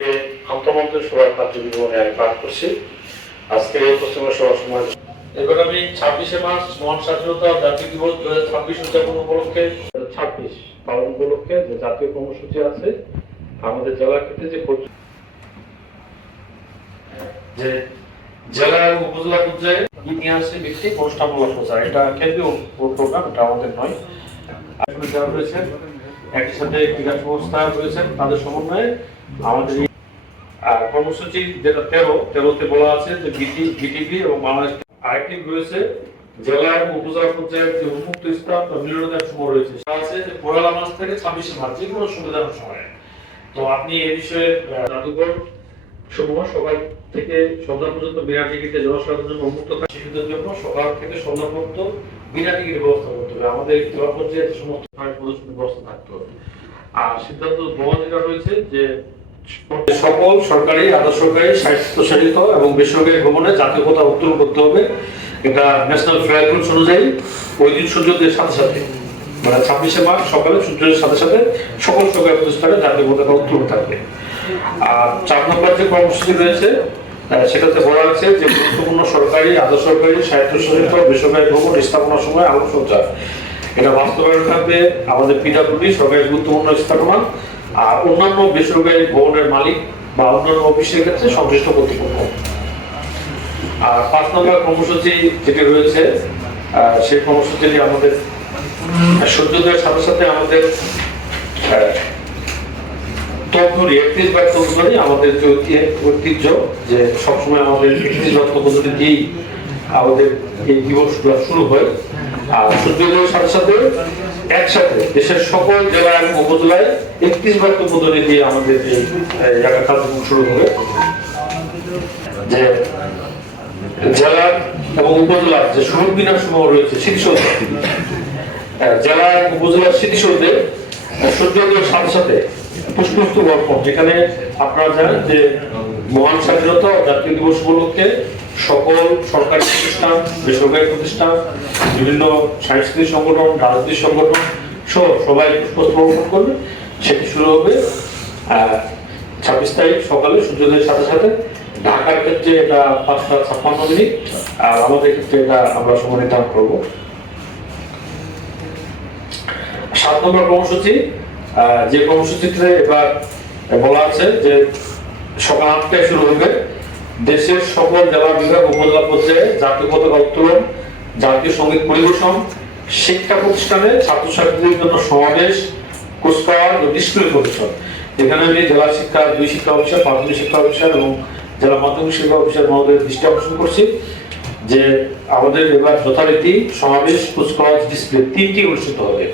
আন্তমন্ত্রী সভার কার্যক্রমে আমি পাঠ করছি। আজকের এই প্রস্তাবের সভার সময় এবার আমি 26শে মার্চ মহান স্বাধীনতা জাতীয় দিবস 2026 উদযাপন উপলক্ষে 26 পালন উপলক্ষে যে জাতীয় কর্মসূচি আছে আমাদের জেলার ক্ষেত্রে যে জেলা এবং উপজেলা পর্যায়ে ইতিহাসে ভিত্তিক অনুষ্ঠানমূলক প্রচার, এটা কেন্দ্রীয় প্রোগ্রাম, এটা আমাদের নয়। যারা রয়েছেন একই সাথে ক্রীড়া সংস্থা রয়েছেন, তাদের সমন্বয়ে আমাদের কর্মসূচি যেটা 13তে বলা আছে যে বিটিভি এবং বাংলাদেশ। আরেকটি রয়েছে জেলা এবং উপজেলা পর্যায়ের যে উন্মুক্ত স্থান বা মিলনায়তন সময় রয়েছে, সেটা আছে যে 1 মার্চ থেকে 26 মার্চ, যে কোনো সুবিধার সময়। তো আপনি এই বিষয়ে জাদুঘর সমূহ সকাল থেকে সন্ধ্যা পর্যন্ত বিনা টিকিটে জনসাধারণের জন্য উন্মুক্ত থাকে। শিশুদের জন্য সকাল থেকে সন্ধ্যা পর্যন্ত বিনা টিকিটের ব্যবস্থা করতে হবে। আমাদের জেলা পর্যায়ে সমস্ত প্রদর্শনী ব্যবস্থা থাকতে হবে। আর সিদ্ধান্ত বলা যেটা রয়েছে যে সকল সরকারি, আধা সরকারি, স্বায়ত্তশাসিত এবং বেসরকারি ভবনে জাতীয় পতাকা উত্তোলন করতে হবে। এটা ন্যাশনাল ফ্ল্যাগ রুলস অনুযায়ী ওই দিন সূর্যোদয়ের সাথে সাথে, মানে 26শে মার্চ সকালে সূর্যোদয়ের সাথে সাথে সকল সরকারি প্রতিষ্ঠানে জাতীয় পতাকা উত্তোলন থাকবে। আর 4 নম্বর যে কর্মসূচি রয়েছে সেটাতে বলা হয়েছে যে গুরুত্বপূর্ণ সরকারি, আধা সরকারি, স্বায়ত্তশাসিত, বেসরকারি ভবন স্থাপনার সময় আলোকসজ্জা, এটা বাস্তবায়ন থাকবে আমাদের পিডব্লিউডি সরকারি গুরুত্বপূর্ণ স্থাপনা আর অন্যান্য বেসরকারি ভবনের মালিক বা অন্যান্য অফিসের ক্ষেত্রে সংশ্লিষ্ট কর্তৃপক্ষ। আর 5 নম্বর কর্মসূচি যেটি রয়েছে সেই কর্মসূচিটি আমাদের সূর্যোদয়ের সাথে সাথে আমাদের তকধরি 31 তকধরি আমাদের যে ঐতিহ্য, যে সবসময় আমাদের 31 তকধরি দিয়েই আমাদের এই দিবসগুলো শুরু হয়। আর সূর্যোদয়ের সাথে সাথে একসাথে দেশের সকল জেলা এবং উপজেলায় 31 তকধরি দিয়ে আমাদের এই কার্যক্রম শুরু হবে। যে জেলা এবং উপজেলার যে শহীদ মিনার সমূহ রয়েছে স্মৃতিসৌধ, জেলা এবং উপজেলার স্মৃতিসৌধে সূর্যোদয়ের সাথে সাথে পুষ্পস্তূপ অর্পণ, যেখানে আপনারা জানেন যে মহান স্বাধীনতা ও জাতীয় দিবস উপলক্ষে সকল সরকারি প্রতিষ্ঠান, বেসরকারি প্রতিষ্ঠান, বিভিন্ন সাংস্কৃতিক সংগঠন, রাজনৈতিক সংগঠন সহ সবাই পুষ্পস্তূপ অর্পণ করবে। সেটি শুরু হবে 26 তারিখ সকালে সূর্যোদয়ের সাথে সাথে। ঢাকার ক্ষেত্রে এটা 5:56 আর আমাদের ক্ষেত্রে এটা আমরা সময় নির্ধারণ করবো। 7 নম্বর কর্মসূচি, যে কর্মসূচিতে এবার বলা আছে যে সকাল 8টায় শুরু হবে। দেশের সকল জেলা, বিভাগ, উপজেলা পর্যায়ে জাতীয় পতাকা উত্তোলন, জাতীয় সঙ্গীত পরিবেশন, শিক্ষা প্রতিষ্ঠানে ছাত্রছাত্রীদের জন্য সমাবেশ, কুচকাওয়াজ ও ডিসপ্লে প্রদর্শন। এখানে আমি জেলা শিক্ষা 2 শিক্ষা অফিসার, প্রাথমিক শিক্ষা অফিসার এবং জেলা মাধ্যমিক শিক্ষা অফিসার মহোদয়ের দৃষ্টি আকর্ষণ করছি যে আমাদের এবার যথারীতি সমাবেশ, কুচকাওয়াজ, ডিসপ্লে 3টি অনুষ্ঠিত হবে।